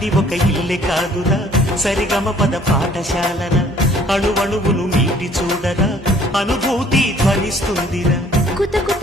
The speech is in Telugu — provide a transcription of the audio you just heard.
ఇది ఒక ఇల్లే కాదురా సరిగమ పద పాఠశాలరా అణువణువును మీటి చూడరా అనుభూతి ధ్వనిస్తుందిరా కుత కుత